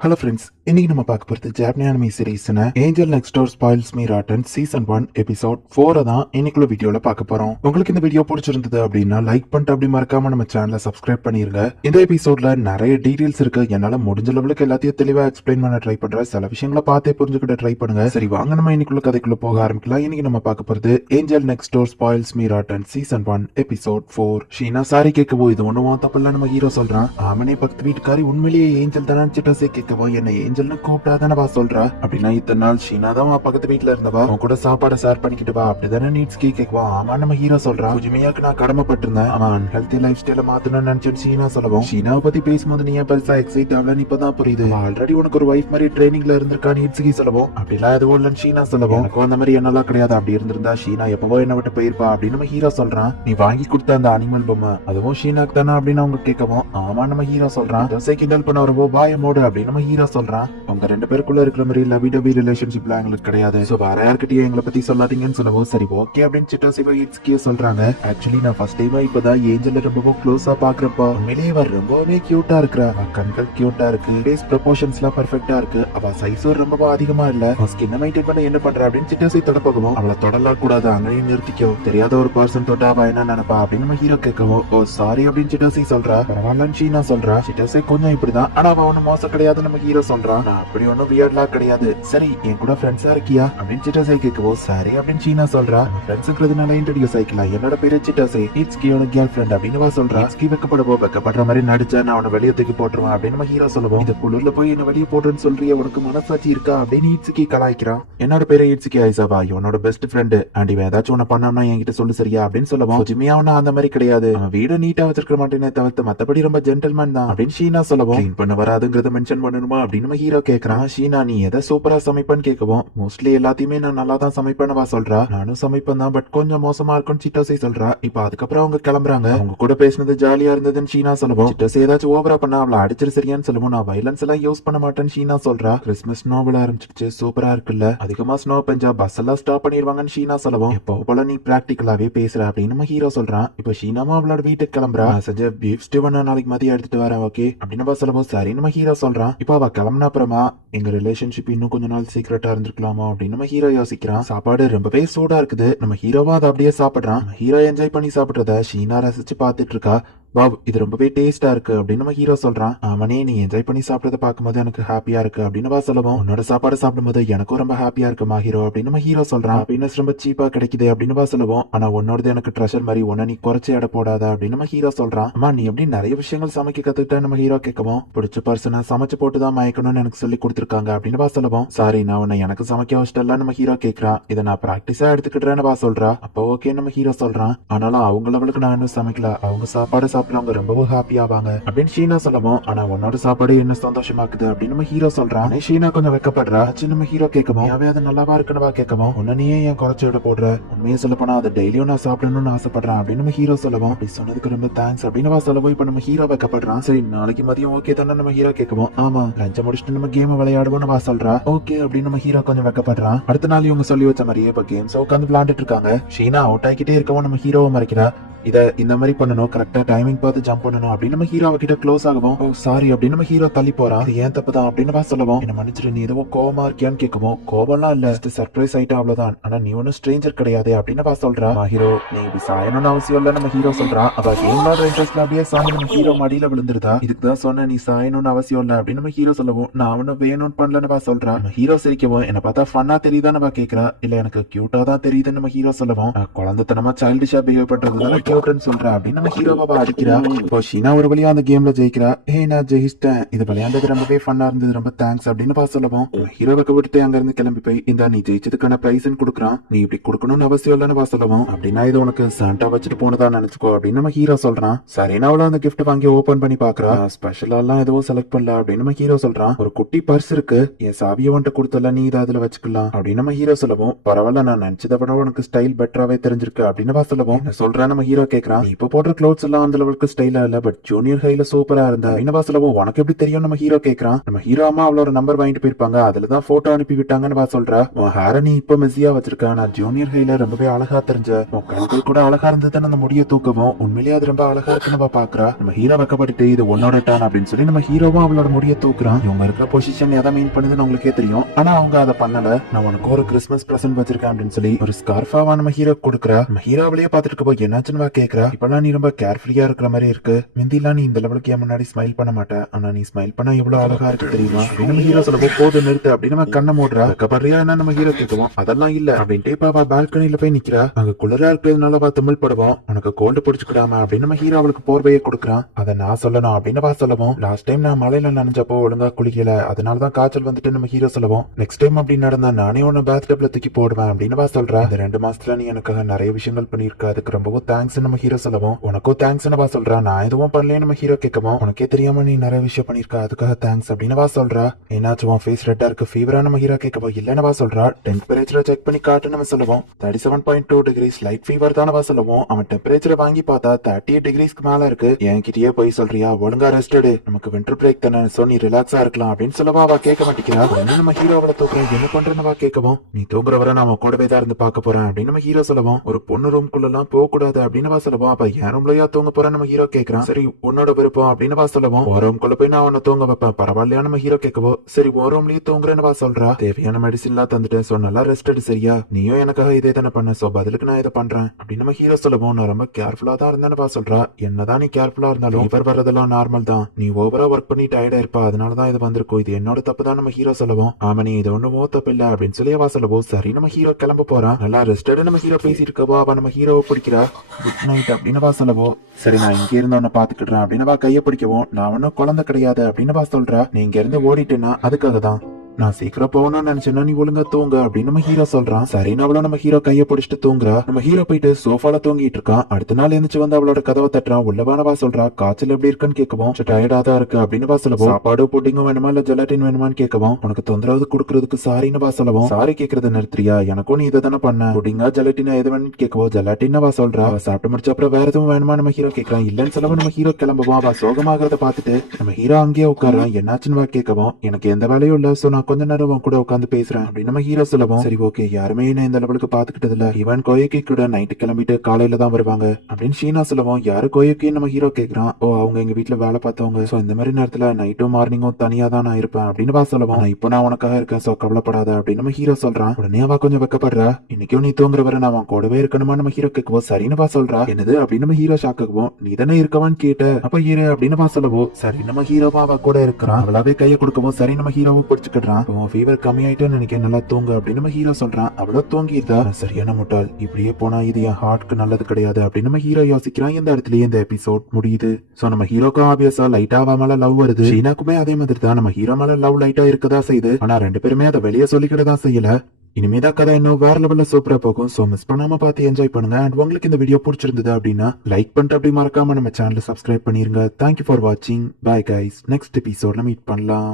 Hello friends, இன்னைக்கு நம்ம பார்க்க போகிறது ஜாப்பனீஸ் அனிமி சீரிஸ்ன angel next door spoils me rotten season 1 episode 4 தான் இன்னைக்குள்ள வீடியோல பார்க்க போறோம். உங்களுக்கு இந்த வீடியோ பிடிச்சிருந்தது அப்படின்னா லைக் பண்ணிட்டு அப்படி மறக்காம நம்ம சேனலை சப்ஸ்கிரைப் பண்ணிருங்க. இந்த எபிசோட்ல நிறைய டீடைல்ஸ் இருக்கு. என்னால முடிஞ்ச லெவலுக்கு எல்லாத்தையும் தெளிவா எக்ஸ்பிளைன் பண்ண ட்ரை பண்றேன். சில விஷயங்களை பார்த்தே புரிஞ்சுக்கிட்ட ட்ரை பண்ணுங்க. சரி, வாங்க நம்ம இன்னைக்குள்ள கதைக்குள்ள போக ஆரம்பிக்கலாம். இன்னைக்கு நம்ம பார்க்க போறது angel next door spoils me rotten season 1 episode 4. Shiina sorry கேட்கவோ இது ஒண்ணும் தப்பில்ல நம்ம ஹீரோ சொல்றான். ஆமனே பக்கத்து வீட்டுக்காரி உண்மையிலேயே ஏஞ்சல் தானே சிட்டோசே கேட்கவோ என்ன ஏஞ்சல் கூப்பிட்டாதானவா சொல்றா அப்படின்னா இத்தனை நாள் ஷீனா தான் பக்கத்து வீட்டுல இருந்தவா அவன் கூட சாப்பாடு ஷேர் பண்ணிக்கிட்டு வா அப்படிதானே நீட்ஸ்கி கேக்குவா. ஆமா நம்ம ஹீரோ சொல்றா. புஜிமையாக்கு நான் கடமைப்பட்டிருந்தேன். அவன் ஹெல்த்தி லைஃப் ஸ்டைல மாத்தணும்னு நினைச்சு ஷீனா சொல்லவும் ஷீனாவை பத்தி பேசும்போது நீ பெருசா எக்ஸைட் ஆகலன்னு இப்பதான் புரியுது. ஆல்ரெடி உனக்கு ஒரு வைஃப் மாதிரி ட்ரைனிங்ல இருந்திருக்கா நீட்ஸ்கி சொல்லவும். அப்படிலாம் எதுவும் இல்லன்னு ஷீனா சொல்லவும் எனக்கும் அந்த மாதிரி என்னெல்லாம் கிடையாது. அப்படி இருந்திருந்தா ஷீனா எப்பவோ என்ன விட்டு போயிருப்பா அப்படின்னு நம்ம ஹீரோ சொல்றான். நீ வாங்கி கொடுத்த அந்த அனிமல் பொம்மை அதுவும் ஷீனாக்கு தானே அப்படின்னு அவங்க கேட்கவும் ஆமா நம்ம ஹீரோ சொல்றான். கிண்டல் பண்ண வரவோ பாயமோடு அப்படின்னு நம்ம ஹீரோ சொல்றான். அவங்க ரெண்டு பேருக்குள்ள இருக்கிற மாதிரி லவி டபி ரிலேஷன்ஷிப்ல எங்களுக்கு கிடையாது. சோ வேற யார்கிட்டயும் எங்களை பத்தி சொல்லாதீங்கன்னு சொல்லவும் சரி ஓகே அப்படின்னு சிட்டோசிவா இட்ஸ்கிய சொல்றாங்க. ஆக்சுவலி நான் ஃபர்ஸ்ட் டைமா இப்பதான் ஏஞ்சல் ரொம்பவும் க்ளோஸா பாக்குறப்ப உண்மையிலேயே அவர் ரொம்பவே கியூட்டா இருக்கிறா. கண்கள் கியூட்டா இருக்கு, ஃபேஸ் ப்ரொபோர்ஷன்ஸ்லாம் பெர்ஃபெக்ட்டா இருக்கு. அவ சைஸும் ரொம்பவும் அதிகமா இல்ல. ஸ்கின்னை மெயின்டைன் பண்ண என்ன பண்ற அப்படின்னு சிட்டோசி தொட போகவும் அவளை தொடலாம் கூடாது, அங்கேயும் நிறுத்திக்கோ, தெரியாத ஒரு பர்சன் தொட்டா அவ என்ன நினைப்பா அப்படின்னு நம்ம ஹீரோ கேட்கவும் ஓ சாரி அப்படின்னு சிட்டோசி சொல்றா. பரவாயில்லன்னு ஷீனா சொல்றா. சிட்டோசி கொஞ்சம் இப்படிதான், ஆனா அவ ஒன்னும் மோசம் கிடையாது நம்ம ஹீரோ சொல்றான். நான் அப்படி ஒன்னும் வியர்ட்லாம் கிடையாது. சரி என் கூட ஃப்ரெண்ட்ஸா இருக்கியா அப்படின்னு சிட்டோசை கேட்கவோ சரி அப்படின்னு ஷீனா சொல்றா. ஃப்ரெண்ட்ஸ்ங்கிறதுனால இன்ட்ரோடியூஸ் ஆயிக்கலாம். என்னோட பேரு சிட்டோசை, இட்ஸ்கியோட கேர்ள் ஃப்ரெண்ட் அப்படின்னு சொல்றா. இட்ஸ்கி வெக்கப்படுவோ வெக்கப்படுற மாதிரி நடிச்சா நான் அவனை வெளியே தூக்கி போட்டுருவான் அப்படின்னு நம்ம ஹீரோ சொல்லுவோம். இந்த குளிர்ல போய் என்ன வெளியே போடுறேன்னு சொல்றிய, உனக்கு மனசாட்சி இருக்கா அப்படின்னு இட்ஸ்கி கலாய்க்கிறான். என்னோட பேரு இட்ஸ்கி ஐசாவா, இவனோட பெஸ்ட் ஃப்ரெண்ட். அண்ட் இவன் ஏதாச்சும் உன்ன பண்ணான்னா என்கிட்ட சொல்லு சரியா அப்படின்னு சொல்லுவோம். ஜிம்மியா அவனா அந்த மாதிரி கிடையாது, அவன் வீடு நீட்டா வச்சிருக்க மாட்டேன்னு தவிர்த்து மத்தபடி ரொம்ப ஜென்டல்மேன் தான் அப்படின்னு ஷீனா சொல்லுவோம். கிளீன் பண்ண வராதுங்கிறத மென்ஷன் பண்ணணுமா அப்படின்னு நம்ம ஹீரோ கேட்கறான். ஷீனா நீ எதை சூப்பரா சமைப்பேன்னு கேட்கவும் மோஸ்ட்லி எல்லாத்தையுமே நான் நல்லா தான் சமைப்பேன்னு சொல்றா. நானும் சமைப்பேன் தான், பட் கொஞ்சம் மோசமா இருக்கும்னு சிட்டோசை சொல்றா. இப்ப அதுக்கப்புறம் அவங்க கிளம்புறாங்க. அவங்க கூட பேசினது ஜாலியா இருந்ததுன்னு ஷீனா சொல்லுவோம். சிட்டோசை ஏதாச்சும் ஓவரா பண்ணா அவளை அடிச்சிரு சரியான்னு சொல்லுவோம். நான் வைலன்ஸ் எல்லாம் யூஸ் பண்ண மாட்டேன்னு ஷீனா சொல்றா. கிறிஸ்மஸ் ஸ்னோ விழ ஆரம்பிச்சிருச்சு, சூப்பரா இருக்குல்ல, அதிகமா ஸ்னோ பெஞ்சா பஸ் எல்லாம் ஸ்டாப் பண்ணிடுவாங்கன்னு ஷீனா சொல்லுவோம். இப்போ போல நீ பிராக்டிகலாவே பேசுற அப்படின்னு நம்ம ஹீரோ சொல்றான். இப்ப ஷீனாமா அவளோட வீட்டுக்கு கிளம்புறா. செஞ்ச பீஃப் ஸ்டூ நாளைக்கு மதியம் எடுத்துட்டு வரேன் ஓகே அப்படின்னு சொல்லுவோம். சரி நம்ம ஹீரோ சொல்றான். இப்போ அவ கிளம்புன அப்புறமா எங்க ரிலேஷன்ஷிப் இன்னும் கொஞ்ச நாள் சீக்கிரட்டா இருந்திருக்கலாமா அப்படின்னு நம்ம ஹீரோ யோசிக்கிறான். சாப்பாடு ரொம்பவே சூடா இருக்குது. நம்ம ஹீரோவா அதை அப்படியே சாப்பிடுறான். ஹீரோ என்ஜாய் பண்ணி சாப்பிடுறத ஷீனா ரசிச்சு பாத்துட்டு இருக்கா. வாவ் இது ரொம்பவே டேஸ்டா இருக்கு அப்படின்னு நம்ம ஹீரோ சொல்றான். ஆமனே நீ என்ஜாய் பண்ணி சாப்பிட்டத பார்க்கும்போது எனக்கு ஹாப்பியா இருக்கு அப்படின்னு சொல்லுவோம். உன்னோட சாப்பாடு சாப்பிடும்போது எனக்கும் ரொம்ப ஹாப்பியா இருக்குமா ஹீரோ அப்படின்னு நம்ம ஹீரோ சொல்றான். ஹாப்பினஸ் ரொம்ப சீப்பா கிடைக்குது அப்படின்னு சொல்லுவோம். ஆனா உன்னோடது எனக்கு ட்ரெஷர் மாதிரி, உன்ன நீ குறைச்சி எடை போடாத அப்படின்னு நம்ம ஹீரோ சொல்றான். அம்மா நீ எப்படி நிறைய விஷயங்கள் சமைக்க கத்துக்கிட்ட நம்ம ஹீரோ கேட்கவும் பிடிச்ச பர்சனா சமைச்சு போட்டுதான் மயக்கணும்னு எனக்கு சொல்லி கொடுத்துருக்காங்க அப்படின்னு சொல்லுவோம். சாரி நான் உன்னை எனக்கு சமைக்க வச்சிட்டல நம்ம ஹீரோ கேட்கறான். இதை நான் பிராக்டிஸா எடுத்துக்கிட்டேன்னு சொல்றா. அப்போ ஓகே நம்ம ஹீரோ சொல்றான். ஆனாலும் அவங்க லெவலுக்கு நான் இன்னும் சமைக்கல, அவங்க சாப்பாடு சாப்பிடுறவங்க ரொம்பவும் ஹாப்பியாவாங்க அப்படின்னு ஷீனா சொல்லவும். ஆனா உன்னோட சாப்பாடு என்ன சந்தோஷமாக்குது அப்படின்னு நம்ம ஹீரோ சொல்றான். ஷீனா கொஞ்சம் வெக்கப்படுறா. நம்ம ஹீரோ கேட்கவும் அவே அது நல்லாவா இருக்குன்னு கேட்கவும் உன்னையே ஏன் குறைச்சு விட போடுற, உண்மையை சொல்ல போனா அதை டெய்லியும் நான் சாப்பிடணும்னு ஆசைப்படுறேன் அப்படின்னு நம்ம ஹீரோ சொல்லவும். அப்படி சொன்னதுக்கு ரொம்ப தேங்க்ஸ் அப்படின்னு சொல்லவும். இப்ப நம்ம ஹீரோ வெக்கப்படுறான். சரி நாளைக்கு மதியம் ஓகே தானே நம்ம ஹீரோ கேட்கவும். ஆமா லஞ்ச முடிச்சுட்டு நம்ம கேம் விளையாடுவோம்னு சொல்றா. ஓகே அப்படின்னு நம்ம ஹீரோ கொஞ்சம் வெக்கப்படுறான். அடுத்த நாள் இவங்க சொல்லி வச்ச மாதிரியே இப்ப கேம்ஸ் உட்காந்து விளையாண்டுட்டு இருக்காங்க. ஷீனா அவுட் ஆகிக்கிட்டே இருக்கவும் நம்ம ஹீரோவை மறைக்கிறா. இத இந்த மாதிரி பண்ணணும், கரெக்டா டைமிங் பார்த்து ஜம்ப் பண்ணணும் அப்படின்னு நம்ம ஹீரோ கிட்ட க்ளோஸ் ஆகவும் ஓ சாரி அப்படின்னு நம்ம ஹீரோ தள்ளி போறான். ஏன் தப்பு தான் அப்படின்னு சொல்லுவோம். என்ன மன்னிச்சிரு நீ எதுவும் கோவமா இருக்கியான்னு கேட்கவும் கோவம்லாம் இல்ல, சர்ப்ரைஸ் ஆயிட்டா அவ்வளவுதான், ஆனா நீ ஒன்னும் ஸ்ட்ரேஞ்சர் கிடையாது அப்படின்னு சொல்றா. ஹீரோ நீ இப்படி சாயணும்னு அவசியம் இல்ல நம்ம ஹீரோ சொல்றான். அவ கேம் இன்ட்ரெஸ்ட்ல அப்படியே சாமி நம்ம ஹீரோ மடியில விழுந்துருதா. இதுக்குதான் சொன்ன நீ சாயணும்னு அவசியம் இல்ல அப்படின்னு நம்ம ஹீரோ சொல்லவும். நான் அவனும் வேணும்னு பண்ணலன்னு சொல்றா. நம்ம ஹீரோ சிரிக்கவும் என்ன பார்த்தா ஃபன்னா தெரியுதா நம்ம கேட்கறா. இல்ல எனக்கு கியூட்டா தான் தெரியுதுன்னு நம்ம ஹீரோ சொல்லவும். குழந்தைத்தனமா சைல்டிஷா பிஹேவ் பண்றதுதான் கியூட்னு சொல்றா அப்படின்னு நம்ம ஹீரோவா அடிக்கிறா. இப்போ ஷீனா ஒரு வழியா அந்த கேம்ல ஜெயிக்கிறா. ஹே நான் ஜெயிச்சிட்டேன், இது விளையாண்டது ரொம்பவே ஃபன்னா இருந்தது, ரொம்ப தேங்க்ஸ் அப்படின்னு சொல்லவும். ஹீரோவுக்கு விட்டு அங்க இருந்து கிளம்பி போய் இந்த நீ ஜெயிச்சதுக்கான பிரைஸ் கொடுக்குறான், நீ இப்படி கொடுக்கணும்னு அவசியம் இல்லைன்னு சொல்லவும். அப்படின்னா இது உனக்கு சாண்டா வச்சுட்டு போனதா நினைச்சுக்கோ அப்படின்னு நம்ம ஹீரோ சொல்றான். சரினா அவள அந்த கிஃப்ட் வாங்கி ஓபன் பண்ணி பாக்குறா. ஸ்பெஷலா எல்லாம் எதுவும் செலக்ட் பண்ணல அப்படின்னு நம்ம ஹீரோ சொல்றான். ஒரு குட்டி பர்ஸ் இருக்கு, என் சாவியை வந்துட்டு கொடுத்தல, நீ இதை அதுல வச்சுக்கலாம் அப்படின்னு நம்ம ஹீரோ சொல்லவும். பரவாயில்ல நான் நினைச்சதை விட உனக்கு ஸ்டைல் பெட்டராவே தெரிஞ்சிருக்கு அப்படின்னு சொல்லவும். சொல்றேன் நம்ம ஹீரோ ஹீரோ கேக்குறான். நீ இப்ப போடுற க்ளோத்ஸ் எல்லாம் அந்த அளவுக்கு ஸ்டைலா இல்ல, பட் ஜூனியர் ஹைல சூப்பரா இருந்தா என்னவா சொல்லவும் உனக்கு எப்படி தெரியும் நம்ம ஹீரோ கேக்குறான். நம்ம ஹீரோ அம்மா அவளோட நம்பர் வாங்கிட்டு போயிருப்பாங்க, அதுலதான் போட்டோ அனுப்பி விட்டாங்கன்னு வா சொல்றா. உன் ஹேர நீ இப்ப மெஸ்ஸியா வச்சிருக்க, நான் ஜூனியர் ஹைல ரொம்பவே அழகா தெரிஞ்ச, உன் கண்கள் கூட அழகா இருந்ததுன்னு அந்த முடிய தூக்கவும் உண்மையிலேயே அது ரொம்ப அழகா இருக்குன்னு பாக்குறா. நம்ம ஹீரோ வைக்கப்பட்டு இது உன்னோட டான் அப்படின்னு சொல்லி நம்ம ஹீரோவும் அவளோட முடிய தூக்குறான். இவங்க இருக்கிற பொசிஷன் எதை மீன் பண்ணுதுன்னு உங்களுக்கே தெரியும், ஆனா அவங்க அதை பண்ணல. நான் உனக்கு ஒரு கிறிஸ்மஸ் பிரசன்ட் வச்சிருக்கேன் அப்படின்னு சொல்லி ஒரு ஸ்கார்ஃபாவா நம்ம ஹீரோ கொடுக்குறா. நம்ம ஹீரோவிலேயே பாத்துட்டு போய் என்னாச்சுன்னு கேக்குறா. இப்பெல்லாம் நீ ரொம்ப கேர்ஃபுல்லியா இருக்கிற மாதிரி இருக்கு, முந்திலாம் நீ இந்த லெவலுக்கு என் முன்னாடி ஸ்மைல் பண்ண மாட்டேன், ஆனா நீ ஸ்மைல் பண்ணா எவ்வளவு அழகா இருக்கு தெரியுமா. நம்ம ஹீரோ சொல்ல போது நிறுத்து அப்படின்னு நம்ம கண்ணை மூடுறா. கபரியா என்ன நம்ம ஹீரோ கேட்கவும் அதெல்லாம் இல்ல அப்படின்ட்டு இப்ப அவ பால்கனில போய் நிக்கிறா. அங்க குளிரா இருக்கிறதுனால அவ தமிழ் படுவோம், உனக்கு கோல்டு பிடிச்சுக்கிடாம அப்படின்னு நம்ம ஹீரோ அவளுக்கு போர்வையை கொடுக்குறான். அதை நான் சொல்லணும் அப்படின்னு வா சொல்லவும், லாஸ்ட் டைம் நான் மழையில நனைஞ்சப்போ ஒழுங்கா குளிக்கல, அதனாலதான் காய்ச்சல் வந்துட்டு நம்ம ஹீரோ சொல்லவும், நெக்ஸ்ட் டைம் அப்படி நடந்தா நானே உன்ன பேத்டப்ல தூக்கி போடுவேன் அப்படின்னு வா சொல்றா. இந்த 2 மாசத்துல நீ எனக்காக நிறைய விஷயங்கள் பண்ணிருக்க, அதுக்கு ரொம்பவும் தேங்க்ஸ் நம்ம ஹீரோ சொல்லவும், உனக்கும் தேங்க்ஸ் வா சொல்றா. நான் எதுவும் பண்ணல நம்ம ஹீரோ கேட்கவும், உனக்கே தெரியாம நீ நிறைய விஷயம் பண்ணிருக்க, அதுக்காக தேங்க்ஸ் அப்படின்னு வா சொல்றா. என்னாச்சு உன் ஃபேஸ் ரெட்டா இருக்கு, ஃபீவரா நம்ம ஹீரோ கேட்கவும், இல்லன்னு வா சொல்றா. டெம்பரேச்சரை செக் பண்ணி காட்டு நம்ம சொல்லுவோம். 37.2 டிகிரிஸ் லைட் ஃபீவர் தானே வா சொல்லுவோம். அவன் டெம்பரேச்சரை வாங்கி பார்த்தா 38 டிகிரிஸ்க்கு மேல இருக்கு. என்கிட்டயே போய் சொல்றியா, ஒழுங்கா ரெஸ்ட் எடு, நமக்கு விண்டர் பிரேக் தானே, சோ நீ ரிலாக்ஸா இருக்கலாம் அப்படின்னு சொல்லவா. அவ கேட்க மாட்டேங்கிறா. நம்ம ஹீரோ அவளை தூக்குறேன், என்ன பண்றேன்னு வா கேட்கவும், நீ தூங்குற வரை நான் கூடவே தான் இருந்து பார்க்க போறேன் அப்படின்னு நம்ம ஹீரோ சொல்லவும், ஒரு பொண்ணு ரூம்குள்ள எல்லாம் போக கூடாது அப்படின்னு வா சொல்லவும், அப்ப என் ரூம்லயா தூங்க போறேன் நம்ம ஹீரோ கேட்கறான். சரி உன்னோட விருப்பம் அப்படின்னு வா சொல்லவும், ஒரு ரூம்குள்ள போய் நான் உன்னை தூங்க வைப்பேன் பரவாயில்லையா நம்ம ஹீரோ கேட்கவோ, சரி ஒரு ரூம்லயே தூங்குறேன்னு வா சொல்றா. தேவையான மெடிசின் எல்லாம் தந்துட்டேன், சோ நல்லா ரெஸ்ட் எடு சரியா, நீயும் எனக்காக இதே தானே பண்ண, சோ பதிலுக்கு நான் இதை பண்றேன் அப்படின்னு நம்ம ஹீரோ சொல்லவும், நான் ரொம்ப கேர்ஃபுல்லா தான் இருந்தேன்னு வா சொல்றா. என்னதான் நீ கேர்ஃபுல்லா இருந்தாலும் இவர் வர்றதெல்லாம் நார்மல் தான், நீ ஓவரா ஒர்க் பண்ணி டயர்டா இருப்பா, அதனாலதான் இது வந்திருக்கும், இது என்னோட தப்பு தான் நம்ம ஹீரோ சொல்லவும், ஆமா நீ இது ஒண்ணும் தப்பு இல்ல அப்படின்னு சொல்லி வா சொல்லவும், சரி நம்ம ஹீரோ கிளம்ப போறான். நல்லா ரெஸ்டட் நம்ம ஹீரோ பேசிட்டு இருக்கவோ, அவ நம்ம ஹீரோவை பிடிக்கிறா. குட் நைட் அப்படின்னு வா சொல்லவோ, சரி நான் இங்க இருந்து உன்னை பாத்துக்கிடுறேன் அப்படின்னு வா கையை பிடிக்கவும், நான் ஒன்னும் குழந்தை கிடையாது அப்படின்னு வா சொல்றா. நீ இங்க இருந்து ஓடிட்டேன்னா அதுக்காக தான், நான் சீக்கிரம் போகணும்னு நினைச்சேன்னா நீ ஒழுங்கா தூங்க அப்படின்னு நம்ம ஹீரோ சொல்றான். சரின்னு அவளும் நம்ம ஹீரோ கையை பிடிச்சிட்டு தூங்குறா. நம்ம ஹீரோ போயிட்டு சோஃபால தூங்கிட்டு இருக்கான். அடுத்த நாள் எழுந்துச்சு வந்து அவளோட கதவை தட்டுறான். உள்ளவானவா சொல்றா. காய்ச்சல் எப்படி இருக்குன்னு கேட்கவும், டயர்டா தான் இருக்கு அப்படின்னு வா சொல்லவும், சாப்பாடு புட்டிங்கும் வேணுமா இல்ல ஜெலாட்டின் வேணுமான்னு கேட்கவும், உனக்கு தொந்தரவு கொடுக்கறதுக்கு சாரின்னு வா சொல்லவும், சாரி கேட்கறத நிறுத்துறியா, எனக்கும் நீ இதை தானே பண்ண, புட்டிங்கா ஜெலாட்டினா எது வேணும்னு கேட்கவும், ஜெலாட்டின் வா சொல்றா. அவ சாப்பிட்டு முடிச்ச அப்புறம் வேற எதுவும் வேணுமா நம்ம ஹீரோ கேட்கறான். இல்லன்னு சொல்லவும் நம்ம ஹீரோ கிளம்பவும், அவ சோகமாகறத பாத்துட்டு நம்ம ஹீரோ அங்கேயே உட்காரான். என்னாச்சுன்னு வா கேட்கவும், எனக்கு எந்த வேலையும் இல்ல, சோ நான் கொஞ்ச நேரம் கூட உட்காந்து பேசுறேன் அப்படின்னு நம்ம ஹீரோ சொல்லவும், சரி ஓகே யாருமே என்ன இந்த லெவலுக்கு பாத்துக்கிட்டது இல்ல, இவன் கோயக்கி கூட நைட்டு கிளம்பிட்டு காலையில தான் வருவாங்க அப்படின்னு ஷீனா சொல்லவும், யாரு கோயக்கி நம்ம ஹீரோ கேக்குறான். ஓ அவங்க எங்க வீட்டுல வேலை பார்த்தவங்க, சோ இந்த மாதிரி நேரத்துல நைட்டும் மார்னிங்கும் தனியா தான் நான் இருப்பேன் அப்படின்னு வா சொல்லவும், நான் இப்போ நான் உனக்காக இருக்கேன், சோ கவலைப்படாத அப்படின்னு நம்ம ஹீரோ சொல்றான். உடனே அவ கொஞ்சம் வெக்கப்படுறா. இன்னைக்கும் நீ தூங்குற வரை நான் அவன் கூடவே இருக்கணுமா நம்ம ஹீரோ கேட்கவும், சரின்னு வா சொல்றா. என்னது அப்படின்னு நம்ம ஹீரோ ஷாக்குவோம், நீ தானே இருக்கவான்னு கேட்ட, அப்ப ஹீரோ அப்படின்னு வா சொல்லவும், சரி நம்ம ஹீரோவா அவ கூட இருக்கிறான். அவளாவே கையை கொடுக்கவும், சரி நம்ம ஹீரோவை பிடிச்சுக்கிடுறான். ஃபீவர் கம்மியாயிட்டேன்னு நினைக்க, நல்லா தூங்க அப்படின்னு நம்ம ஹீரோ சொல்றான். அவ்வளவு தூங்கிருந்தா சரியான முட்டாள், இப்படியே போனா இது என் ஹார்ட்க்கு நல்லது கிடையாது அப்படின்னு நம்ம ஹீரோ யோசிக்கிறான். இந்த இடத்துலயே இந்த எபிசோட் முடியுது. சோ நம்ம ஹீரோக்கும் ஆபியஸா லைட்டா அவ மேல லவ் வருது. ஷீனாக்குமே அதே மாதிரி தான் நம்ம ஹீரோ மேல லவ் லைட்டா இருக்கதா செய்யுது. ஆனா 2 பேருமே அதை வெளியே சொல்லிக்கிட்டதா செய்யல. இனிமேதான் கதை இன்னும் வேற லெவல்ல சூப்பரா போகும். சோ மிஸ் பண்ணாம பார்த்து என்ஜாய் பண்ணுங்க. அண்ட் உங்களுக்கு இந்த வீடியோ பிடிச்சிருந்தது அப்படின்னா லைக் பண்ணிட்டு அப்படி மறக்காம நம்ம சேனலை சப்ஸ்கிரைப் பண்ணிருங்க. தேங்க்யூ ஃபார் வாட்சிங். பை கைஸ், நெக்ஸ்ட் எபிசோட்ல மீட் பண்ணலாம்.